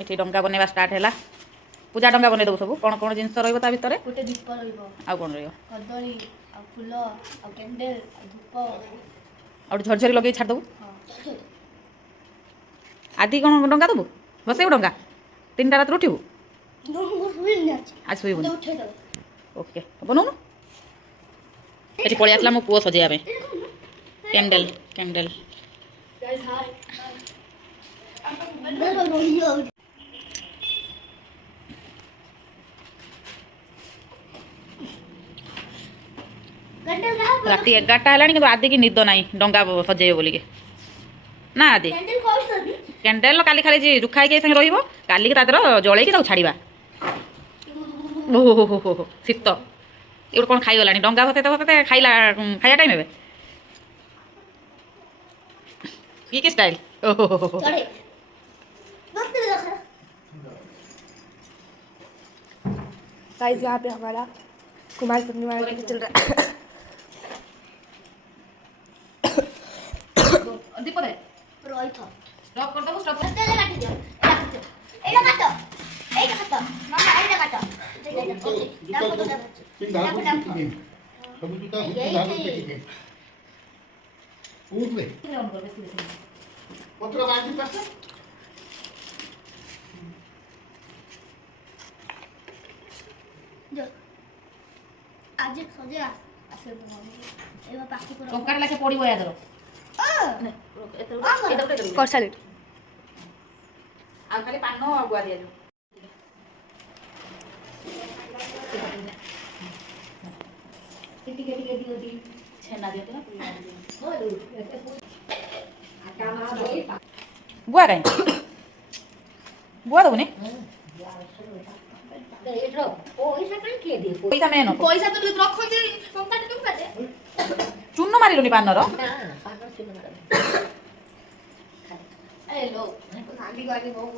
ଏଠି ଡଙ୍ଗା ବନେଇବା ଷ୍ଟାର୍ଟ ହେଲା। ପୂଜା ଡଙ୍ଗା ବନେଇ ଦେବୁ ସବୁ। କ'ଣ କ'ଣ ଜିନିଷ ରହିବ ତା ଭିତରେ? ଗୋଟେ ଦୀପ ରହିବ, ଆଉ କ'ଣ ରହିବ? କଦଳୀ ଆଉ ଫୁଲ ଆଉ କ୍ୟାଣ୍ଡେଲ ଆଉ ଧୂପ ଆଉ ଗୋଟେ ଝରଝରି ଲଗେଇ ଛାଡ଼ିଦେବୁ। ହଁ। ଆଦି କ'ଣ ଡଙ୍ଗା ଦେବୁ? ବସେଇବୁ ଡଙ୍ଗା? 3ଟା ରାତିରୁ ଉଠିବୁ? ଆଜି ଶୋଇବୁନି? ଓକେ ବନଉନୁ। ଏଠି ପଳେଇ ଆସିଲା ମୋ ପୁଅ ସଜେଇବା ପାଇଁ। କ୍ୟାଣ୍ଡେଲ କ୍ୟାଣ୍ଡେଲ ରାତି 11ଟା ହେଲାଣି କିନ୍ତୁ ଆଦିକି ନିଦ ନାହିଁ ଡଙ୍ଗା ସଜେଇବ ବୋଲିକି। ନା ଆଦି କ୍ୟାଣ୍ଡେଲ କାଲି ଖାଲି ଜୁଖା ହେଇକି ସାଙ୍ଗେ ରହିବ। କାଲିକି ତା ଦେହର ଜଳେଇକି ତାକୁ ଛାଡ଼ିବା। ଓହୋ ହୋ ହୋ ହୋ ଶୀତ ଏଗୁলো କ'ଣ ଖାଇଗଲାଣି ଡଙ୍ଗା ଭସେଇତେ ଖାଇଲା ଖାଇବା ଟାଇମ୍ ଏବେ କି ଷ୍ଟାଇଲ। ଓହୋ ହୋ ହୋ गाइस यहाँ पे हमारा कुमार पूर्णिमा चल रहा है। दीप दे स्टॉप कर दो स्टॉप आज सजे आसे एवा पाखी को टंकार लाखे पड़िबो या दरो कर साइड आ खाली पान गुआ दिया जो टिटी छेना दिया ना बुआ कहीं बुआ दबुनी पैसा मेन पैसा तो रखो जे टंका टंका दे चून मारिलुनी पानर हेलो आगे आगे बहुत